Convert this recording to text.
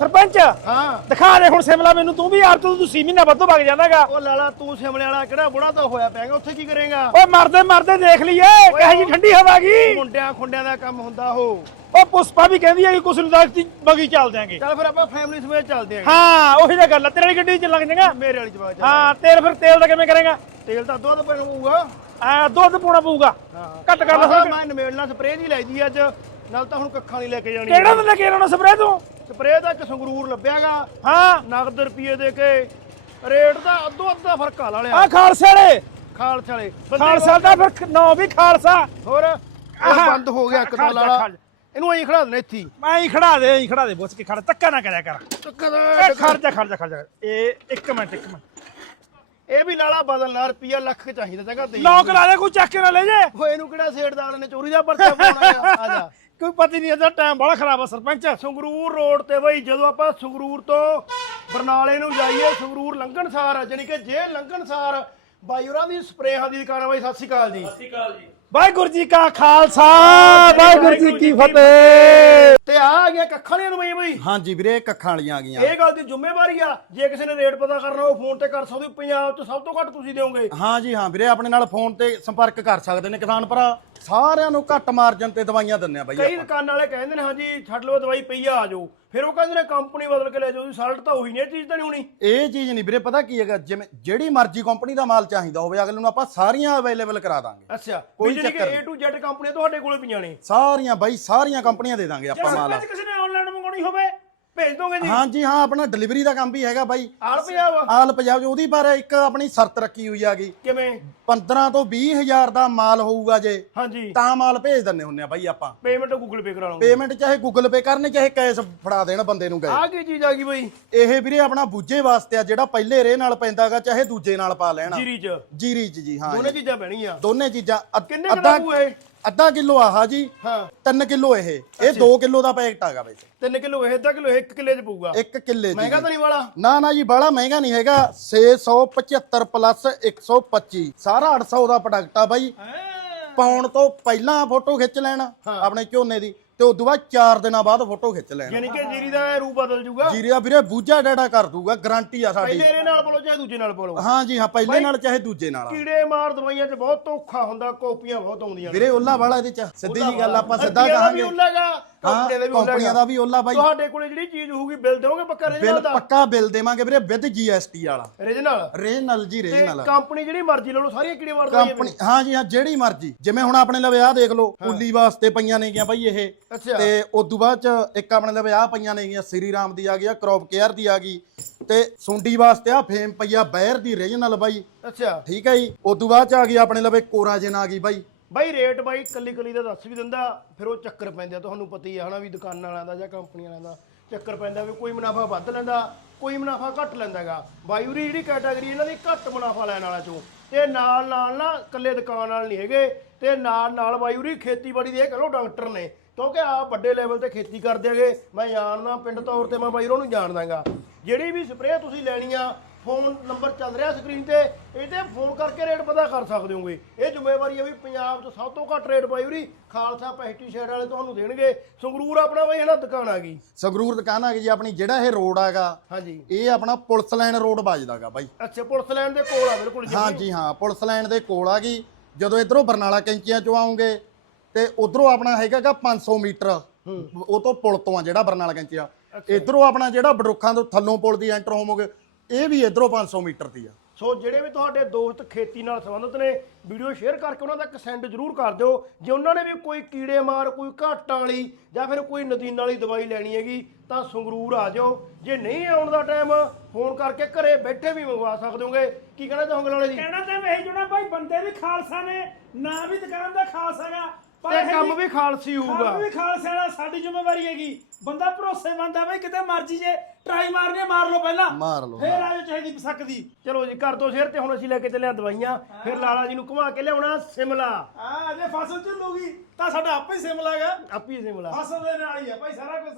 ਸਰਪੰਚ ਹਾਂ। ਦਿਖਾ ਦੇ ਹੁਣ ਸਿਮਲਾ ਮੈਨੂੰ ਤੂੰ ਵੀ ਯਾਰ ਤੂੰ ਤੂੰ ਸੀ ਮਹੀਨਾ ਵੱਧੋਂ ਵਗ ਜਾਂਦਾਗਾ। ਉਹ ਲਾਲਾ ਤੂੰ ਸਿਮਲੇ ਵਾਲਾ ਕਿਹੜਾ ਬੁੜਾ ਤਾਂ ਹੋਇਆ ਪਿਆਗਾ ਉੱਥੇ ਕੀ ਕਰੇਗਾ? ਓਏ ਮਰਦੇ ਮਰਦੇ ਦੇਖ ਲਈਏ ਕਹੇ ਜੀ ਠੰਡੀ ਹਵਾ ਗਈ ਮੁੰਡਿਆਂ ਖੁੰਡਿਆਂ ਦਾ ਕੰਮ ਹੁੰਦਾ ਉਹ। ਉਹ ਪੁਸ਼ਪਾ ਵੀ ਕਹਿੰਦੀ ਹੈ ਕਿ ਕੁਛ ਨੂੰ ਦੱਸਦੀ ਬਗੀ ਚੱਲ ਦਿਆਂਗੇ। ਚੱਲ ਫਿਰ ਆਪਾਂ ਫੈਮਿਲੀ ਸਮੇਤ ਚੱਲਦੇ ਆਂ ਹਾਂ ਉਹੀ ਤਾਂ ਗੱਲ ਆ ਤੇਰੇ ਵਾਲੀ ਗੱਡੀ ਚ ਲੱਗ ਜਾਏਗਾ ਮੇਰੇ ਵਾਲੀ ਜਵਾਬ ਚੱਲ ਹਾਂ ਤੇਲ ਫਿਰ ਤੇਲ ਦਾ ਕਿਵੇਂ ਕਰੇਗਾ? ਤੇਲ ਤਾਂ ਦੁੱਧ ਪੈਣ ਪਊਗਾ। ਆ ਦੁੱਧ ਪਾਉਣਾ ਪਊਗਾ। ਘੱਟ ਕਰ ਲੈ ਮੈਂ ਨਵੇੜਨਾ ਸਪਰੇਅ ਦੀ ਲੈ ਜੀ ਅੱਜ। ਨਾਲ ਤਾਂ ਹੁਣ ਕੱਖਾਂ ਨਹੀਂ ਲੈ ਕੇ ਜਾਣੀ ਕਿਹੜਾ ਦਿਨ ਲੱਗੇ ਇਹਨਾਂ ਸਪਰੇਅ ਤੂੰ? ਸਪਰੇਅ ਤਾਂ ਇੱਕ ਸੰਗਰੂਰ ਲੱਭਿਆਗਾ। ਹਾਂ। ਨਗਦ ਰੁਪਏ ਦੇ ਕੇ ਰੇਟ ਦਾ ਅੱਧੋ ਅੱਧਾ ਫ਼ਰਕ ਆ ਲਾਲਿਆ ਆ ਖਾਲਸੇ ਵਾਲੇ। ਖਾਲਸੇ ਵਾਲੇ। ਖਾਲਸਾ ਦਾ ਫਿਰ ਨੌ ਵੀ ਖਾਲਸਾ। ਹੋਰ? ਉਹ ਬੰਦ ਹੋ ਗਿਆ ਖੜ ਜਾ। ਇਹਨੂੰ ਐਂ ਖੜਾ ਦੇਣਾ ਇੱਥੇ। ਮੈਂ ਹੀ ਖੜਾ ਦੇ ਹੀ ਖੜਾ ਦੇ ਬੁੱਝ ਕੇ ਖੜਾ। ਧੱਕਾ ਨਾ ਕਰਿਆ ਕਰ। ਖੜ ਜਾ ਖੜ ਜਾ ਇਹ ਇੱਕ ਮਿੰਟ ਇੱਕ ਮਿੰਟ। ਇਹ ਵੀ ਲਾਲਾ ਬਦਲਣਾ ਰੁਪਿਆ ਲੱਖ ਚਾਹੀਦਾ ਜਗ੍ਹਾ ਤੇ। ਲੋਕ ਲਾ ਦੇ ਕੋਈ ਚੱਕ ਕੇ ਨਾ ਲੈ ਜੇ। ਓਏ ਇਹਨੂੰ ਕਿਹੜਾ ਸੇਠਦਾਰ ਨੇ ਚੋਰੀ ਦਾ ਪਰਚਾ ਪਾਉਣਾ ਆ ਜਾ। ਕੋਈ ਪਤਾ ਨਹੀਂ ਇਹਦਾ ਟਾਈਮ ਬੜਾ ਖਰਾਬ ਆ ਸਰਪੰਚ। ਸੰਗਰੂਰ ਰੋਡ ਤੇ ਬਈ ਜਦੋਂ ਆਪਾਂ ਸੰਗਰੂਰ ਤੋਂ ਬਰਨਾਲੇ ਨੂੰ ਜਾਈਏ ਸੰਗਰੂਰ ਲੰਘਣ ਸਾਰ ਜਾਨੀ ਕਿ ਜੇ ਲੰਘਣ ਸਾਰ ਬਾਈ ਹੋਰਾਂ ਦੀ ਸਪਰੇਹਾਂ ਦੀ ਦੁਕਾਨ ਆ ਬਾਈ ਸਤਿ ਸ਼੍ਰੀ ਅਕਾਲ ਜੀ। ਵਾਹਿਗੁਰੂ ਜੀ ਕਾ ਖਾਲਸਾ ਵਾਹਿਗੁਰੂ ਜੀ ਕੀ ਫਤਿਹ। ਆ ਆ ਗਿਆ ਕੱਖਾਂ ਦੀਆਂ ਦਵਾਈਆਂ ਬਈ ਹਾਂਜੀ ਵੀਰੇ ਇਹ ਕੱਖਾਂ ਵਾਲੀਆਂ ਆ ਗਈਆਂ। ਇਹ ਗੱਲ ਦੀ ਜ਼ਿੰਮੇਵਾਰੀ ਆ। ਜੇ ਕਿਸੇ ਨੇ ਰੇਟ ਪਤਾ ਕਰਨਾ ਉਹ ਫੋਨ ਤੇ ਕਰ ਸਕਦੇ ਹੋ। ਪੰਜਾਬ ਤੋਂ ਸਭ ਤੋਂ ਘੱਟ ਤੁਸੀਂ ਦਿਓਗੇ। ਹਾਂ ਜੀ ਹਾਂ ਵੀਰੇ ਆਪਣੇ ਨਾਲ ਫੋਨ ਤੇ ਸੰਪਰਕ ਕਰ ਸਕਦੇ ਨੇ ਕਿਸਾਨ ਭਰਾ। ਸਾਰਿਆਂ ਨੂੰ ਘੱਟ ਮਾਰਜਨ ਤੇ ਦਵਾਈਆਂ ਦਿੰਨੇ ਆ ਬਾਈ ਕਈ ਆਪਾਂ। ਦੁਕਾਨਾਂ ਵਾਲੇ ਕਹਿੰਦੇ ਨੇ ਹਾਂਜੀ ਛੱਡ ਲਓ ਦਵਾਈ ਪਈ ਆ ਆ ਜਾਓ। ਫਿਰ ਉਹ ਕਹਿੰਦੇ ਨੇ ਕੰਪਨੀ ਬਦਲ ਕੇ ਲੈ ਜਾਓ ਸਾਲਟ ਤਾਂ ਉਹੀ ਨਹੀਂ ਇਹ ਚੀਜ਼ ਤਾਂ ਨਹੀਂ ਹੋਣੀ। ਇਹ ਚੀਜ਼ ਨਹੀਂ ਵੀਰੇ ਪਤਾ ਕੀ ਹੈਗਾ ਜਿਵੇਂ ਜਿਹੜੀ ਮਰਜ਼ੀ ਕੰਪਨੀ ਦਾ ਮਾਲ ਚਾਹੀਦਾ ਹੋਵੇ ਅਗਲੇ ਨੂੰ ਆਪਾਂ ਸਾਰੀਆਂ ਅਵੇਲੇਬਲ ਕਰਾ ਦਾਂਗੇ। ਅੱਛਾ ਕੋਈ ਕੋਈ ਚੱਕਰ ਚੱਕਰ A to Z ਕੰਪਨੀਆਂ ਤੁਹਾਡੇ ਕੋਲੇ ਪਈਆਂ ਨੇ। ਸਾਰੀਆਂ ਬਾਈ ਸਾਰੀਆਂ ਕੰਪਨੀਆਂ ਦੇ ਦਾਂਗੇ ਜੇ ਆਪਾਂ ਮਾਲ। ਸਰਪੰਚ ਕਿਸੇ ਨੇ ਆਨਲਾਈਨ ਮੰਗਾਉਣੀ ਹੋਵੇ ਭੇਜ ਦੋਗੇ ਜੀ? ਹਾਂ ਜੀ ਹਾਂ ਆਪਣਾ ਡਿਲੀਵਰੀ ਦਾ ਕੰਮ ਵੀ ਹੈਗਾ ਬਾਈ। ਆਲ ਪੰਜਾਬ ਆਲ ਪੰਜਾਬ 'ਚ ਉਹਦੀ ਪਰ ਇੱਕ ਆਪਣੀ ਸ਼ਰਤ ਰੱਖੀ ਹੋਈ ਹੈਗੀ। ਕਿਵੇਂ? 15 ਤੋਂ 20 ਹਜ਼ਾਰ ਦਾ ਮਾਲ ਹੋਊਗਾ ਜੇ ਹਾਂਜੀ। ਤਾਂ ਮਾਲ ਭੇਜ ਦਿੰਨੇ ਹੁੰਨੇ ਆ ਬਾਈ ਆਪਾਂ। ਪੇਮੈਂਟ ਗੂਗਲ ਪੇ ਕਰਾ ਲਵਾਂਗੇ ਪੇਮੈਂਟ ਚਾਹੇ ਗੂਗਲ ਪੇ ਕਰਨ ਚਾਹੇ ਕੈਸ਼ ਫੜਾ ਦੇਣ ਬੰਦੇ ਨੂੰ ਗਏ। ਆ ਕੀ ਚੀਜ਼ ਆ ਗਈ ਬਈ? ਇਹ ਵੀਰੇ ਆਪਣਾ ਬੂਝੇ ਵਾਸਤੇ ਆ ਜਿਹੜਾ ਪਹਿਲੇ ਰੇ ਨਾਲ ਪੈਂਦਾਗਾ ਚਾਹੇ ਦੂਜੇ ਨਾਲ ਪਾ ਲੈਣਾ। ਜੀਰੀ ਚ? ਜੀਰੀ ਚ ਜੀ ਹਾਂ ਦੋਨੇ। ਚੀਜ਼ਾਂ ਪੈਣਗੀਆਂ। ਦੋਨੇ ਚੀਜ਼ਾਂ ਕਿੰਨੇ ਕੁ ਅੱਧਾ ਲੱਗੂ ਇਹ? ਅੱਧਾ ਕਿਲੋ ਆਹ ਜੀ। ਹਾਂ। 3 ਕਿਲੋ ਇਹ। ਇਹ 2 ਕਿਲੋ ਦਾ ਪੈਕਟ ਆਗਾ ਵਿੱਚ 3 ਕਿਲੋ ਇਹ ਅੱਧਾ ਕਿਲੋ 1 ਕਿੱਲੇ ਚ ਪਊਗਾ। 1 ਕਿੱਲੇ ਦੀ ਮਹਿੰਗਾ ਤਾਂ ਨਹੀਂ ਵਾਲਾ? ਨਾ ਨਾ ਜੀ ਬੜਾ ਮਹਿੰਗਾ ਨਹੀਂ ਹੈਗਾ। 675 ਪਲੱਸ 125 ਸਾਰਾ 800 ਦਾ ਪ੍ਰੋਡਕਟ ਆ ਬਾਈ। ਪਾਉਣ ਤੋਂ ਪਹਿਲਾਂ ਫੋਟੋ ਖਿੱਚ ਲੈਣਾ ਆਪਣੇ ਝੋਨੇ ਦੀ। ਤੇ ਉਦੋਂ ਬਾਅਦ 4 ਦਿਨਾਂ ਬਾਅਦ ਫੋਟੋ ਖਿੱਚ ਲੈਣਾ। ਯਾਨੀ ਕਿ ਜੀਰੀ ਦਾ ਰੂਪ ਬਦਲ ਜੂਗਾ? ਜੀਰੀ ਦਾ ਵੀਰੇ ਬੂਝਾ ਡਾਟਾ ਕਰ ਦੂਗਾ ਗਾਰੰਟੀ ਆ ਸਾਡੀ। ਪਹਿਲੇ ਇਹਦੇ ਨਾਲ ਬੋਲੋ ਚਾਹੇ ਦੂਜੇ ਨਾਲ ਬੋਲੋ। ਹਾਂ ਜੀ ਹਾਂ ਪਹਿਲੇ ਨਾਲ ਚਾਹੇ ਦੂਜੇ ਨਾਲ। ਕੀੜੇ ਮਾਰ ਦਵਾਈਆਂ 'ਚ ਬਹੁਤ ਧੋਖਾ ਹੁੰਦਾ ਕਾਪੀਆਂ ਬਹੁਤ ਆਉਂਦੀਆਂ ਨੇ। ਵੀਰੇ ਓਲਾ ਵਾਲਾ ਇਹਦੇ ਚ ਸਿੱਧੀ ਜੀ ਗੱਲ ਆਪਾਂ ਸਿੱਧਾ ਅੱਧੀਆਂ ਦਾ ਵੀ ਕਹਾਂਗੇ। ਉੱਲਾਗਾ ਦਾ ਵੀ ਕੰਪਨੀਆਂ ਉੱਲਾਗਾ ਦਾ ਵੀ ਓਲਾ ਬਾਈ। ਤੁਹਾਡੇ ਕੋਲੇ ਜਿਹੜੀ ਚੀਜ਼ ਹੋਊਗੀ ਬਿੱਲ ਦਿਓਗੇ ਪੱਕਾ ਬਿੱਲ ਰੀਜਨਲ ਦਾ? ਪੱਕਾ ਬਿੱਲ ਦੇਵਾਂਗੇ ਵੀਰੇ ਵਿਦ ਜੀਐਸਟੀ ਵਾਲਾ। ਰੀਜਨਲ ਰੇਨਲ ਜੀ ਤੇ ਰੇਨਲ ਕੰਪਨੀ ਜਿਹੜੀ ਮਰਜ਼ੀ ਲੈ ਲਓ ਸਾਰੀਆਂ ਕੀੜੇ ਮਾਰ ਦਵਾਈਆਂ ਕੰਪਨੀ ਹਾਂ ਜੀ ਹਾਂ ਜਿਹੜੀ ਮਰਜ਼ੀ। ਜਿਵੇਂ ਹੁਣ ਆਪਣੇ ਲਵੇ ਆਹ ਦੇਖ ਲਓ ਕੁੱਲੀ ਵਾਸਤੇ ਪਈਆਂ ਨੇਗੀਆਂ ਬਾਈ ਇਹ। ਅੱਛਾ। ਤੇ ਉਦੋਂ ਬਾਅਦ ਚ ਇੱਕ ਆਪਣੇ ਲਵੇ ਆਹ ਪਈਆਂ ਨੇਗੀਆਂ ਸ੍ਰੀ ਰਾਮ ਦੀ ਆ ਗਈ ਆ ਕ੍ਰੌਪ ਕੇਅਰ ਦੀ ਆ ਗਈ। ਤੇ ਸੁੰਡੀ ਵਾਸਤੇ ਆ ਫੇਮ ਪਈਆ ਬੈਰ ਦੀ ਰੀਜਨਲ ਬਾਈ। ਅੱਛਾ। ਠੀਕ ਹੈ ਜੀ। ਉਦੋਂ ਬਾਅਦ ਚ ਆ ਗਈ ਆਪਣੇ ਲਵੇ ਕੋਰਾਜਨ ਆ ਗਈ ਬਾਈ। ਬਾਈ ਰੇਟ ਬਾਈ ਕੱਲੀ ਕੱਲੀ ਦਾ ਦੱਸ ਵੀ ਦਿੰਦਾ, ਫਿਰ ਉਹ ਚੱਕਰ ਪੈਂਦੇ ਆ, ਤੁਹਾਨੂੰ ਪਤਾ ਹੀ ਆ, ਹਨਾ ਵੀ ਦੁਕਾਨਾਂ ਵਾਲਿਆਂ ਦਾ ਜਾਂ ਕੰਪਨੀ ਵਾਲਿਆਂ ਦਾ ਚੱਕਰ ਪੈਂਦਾ ਵੀ ਕੋਈ ਮੁਨਾਫਾ ਵੱਧ ਲੈਂਦਾ, ਕੋਈ ਮੁਨਾਫਾ ਘੱਟ ਲੈਂਦਾਗਾ। ਬਾਈ ਉਰੀ ਜਿਹੜੀ ਕੈਟਾਗਰੀ ਇਹਨਾਂ ਦੀ ਘੱਟ ਮੁਨਾਫਾ ਲੈਣ ਵਾਲਾ ਚੋਂ, ਤੇ ਨਾਲ ਨਾਲ ਨਾ ਕੱਲੇ ਦੁਕਾਨ ਵਾਲ ਨਹੀਂ ਹੈਗੇ, ਤੇ ਨਾਲ ਨਾਲ ਬਾਈ ਉਰੀ ਖੇਤੀਬਾੜੀ ਦੇ ਇਹ ਕਰੋ ਡਾਕਟਰ ਨੇ, ਕਿਉਂਕਿ ਆ ਵੱਡੇ ਲੈਵਲ ਤੇ ਖੇਤੀ ਕਰਦੇ ਹੈਗੇ, ਮੈਂ ਜਾਣਦਾ, ਪਿੰਡ ਤੌਰ ਤੇ ਮੈਂ ਬਾਈ ਉਹਨਾਂ ਨੂੰ ਜਾਣਦਾਗਾ। ਜਿਹੜੀ ਵੀ ਸਪਰੇਅ ਤੁਸੀਂ ਲੈਣੀ ਆ ਫੋਨ ਨੰਬਰ ਚੱਲ ਰਿਹਾ ਸਕਰੀਨ ਤੇ ਇਹ ਤੇ ਫੋਨ ਕਰਕੇ ਰੇਟ ਪਤਾ ਕਰ ਸਕਦੇ ਹੋਗੇ। ਇਹ ਜ਼ਿੰਮੇਵਾਰੀ ਹੈ ਵੀ ਪੰਜਾਬ 'ਚ ਸਭ ਤੋਂ ਘੱਟ ਰੇਟ ਪਾਈ ਉਰੀ ਖਾਲਸਾ ਪੈਸਟੀਸਾਈਡ ਵਾਲੇ ਤੁਹਾਨੂੰ ਦੇਣਗੇ। ਸੰਗਰੂਰ ਆਪਣਾ ਬਾਈ ਹਨਾ ਦੁਕਾਨ ਆ ਗਈ। ਸੰਗਰੂਰ ਦੁਕਾਨ ਆ ਗਈ ਜੀ ਆਪਣੀ ਜਿਹੜਾ ਇਹ ਰੋਡ ਆਗਾ ਹਾਂਜੀ। ਇਹ ਆਪਣਾ ਪੁਲਿਸ ਲਾਈਨ ਰੋਡ ਵੱਜਦਾਗਾ ਬਾਈ। ਅੱਛਾ ਪੁਲਿਸ ਲਾਈਨ ਦੇ ਕੋਲ ਆ ਬਿਲਕੁਲ ਜੀ। ਹਾਂ ਜੀ ਹਾਂ ਪੁਲਿਸ ਲਾਈਨ ਦੇ ਕੋਲ ਆ ਗਈ। ਜਦੋਂ ਇਧਰੋਂ ਬਰਨਾਲਾ ਕੈਂਚੀਆਂ ਚੋਂ ਆਉਂਗੇ ਤੇ ਉਧਰੋਂ ਆਪਣਾ ਹੈਗਾਗਾ 500 ਮੀਟਰ। ਉਹ ਤੋਂ ਪੁਲ ਤੋਂ ਆ ਜਿਹੜਾ ਬਰਨਾਲਾ ਕੈਂਚੀਆਂ ਇਧਰੋਂ ਆਪਣਾ ਜਿਹੜਾ ਬਡਰੁੱਖਾਂ ਤੋਂ ਥੱਲੋਂ ਪੁਲ ਦੀ ਐਂਟਰ ਹੋਵੋਗੇ ਇਹ ਵੀ ਇਧਰੋਂ 500 ਮੀਟਰ ਦੀ ਆ। ਸੋ ਜਿਹੜੇ ਵੀ ਤੁਹਾਡੇ ਦੋਸਤ ਖੇਤੀ ਨਾਲ ਸੰਬੰਧਿਤ ਨੇ ਵੀਡੀਓ ਸ਼ੇਅਰ ਕਰਕੇ ਉਹਨਾਂ ਤੱਕ ਸੈਂਡ ਜ਼ਰੂਰ ਕਰ ਦਿਓ। ਜੇ ਉਹਨਾਂ ਨੇ ਵੀ ਕੋਈ ਕੀੜੇ ਮਾਰ ਕੋਈ ਘਾਟਾਂ ਵਾਲੀ ਜਾਂ ਫਿਰ ਕੋਈ ਨਦੀਨ ਵਾਲੀ ਦਵਾਈ ਲੈਣੀ ਹੈਗੀ ਤਾਂ ਸੰਗਰੂਰ ਆ ਜਾਓ। ਜੇ ਨਹੀਂ ਆਉਣ ਦਾ ਟਾਈਮ ਫੋਨ ਕਰਕੇ ਘਰੇ ਬੈਠੇ ਵੀ ਮੰਗਵਾ ਸਕਦੇ ਹੋਗੇ। ਕੀ ਕਹਿਣਾ ਚਾਹੋਗੇ ਲਾਲੇ ਜੀ? ਕਹਿਣਾ ਤਾਂ ਇਹ ਜੁਣਾ ਭਾਈ ਬੰਦੇ ਵੀ ਖਾਲਸਾ ਨੇ ਨਾ ਵੀ ਦੁਕਾਨ ਦਾ ਖਾਲਸਾਗਾ ਪਰ ਤੇ ਕੰਮ ਵੀ ਖਾਲਸੀ ਹੋਊਗਾ। ਕੰਮ ਵੀ ਖਾਲਸੇ ਦਾ ਸਾਡੀ ਜ਼ਿੰਮੇਵਾਰੀ ਹੈਗੀ। ਬੰਦਾ ਭਰੋਸੇਮੰਦ ਆ ਬਈ ਕਿਤੇ ਮਰਜ਼ੀ ਜੇ ਟਰਾਈ ਮਾਰਨੀ ਮਾਰ ਲਓ ਪਹਿਲਾਂ। ਮਾਰ ਲਓ ਫੇਰ ਆਜੋ ਚਾਹੀਦੀ ਸਕਦੀ ਚਲੋ ਜੀ ਕਰ ਦੋ ਸ਼ੇਅਰ ਤੇ ਹੁਣ ਅਸੀਂ ਲੈ ਕੇ ਚੱਲੇ ਹਾਂ ਦਵਾਈਆਂ। ਫਿਰ ਲਾਲਾ ਜੀ ਨੂੰ ਘੁਮਾ ਕੇ ਲਿਆਉਣਾ ਸਿਮਲਾ। ਆ ਜੇ ਫਸਲ ਚੱਲੂਗੀ ਤਾਂ ਸਾਡਾ ਆਪੇ ਹੀ ਸਿਮ ਲਾਗਾ ਆਪੀ ਸਿਮਲਾ। ਫਸਲ ਦੇ ਨਾਲ ਹੀ ਆ ਭਾਈ ਸਾਰਾ ਕੁਝ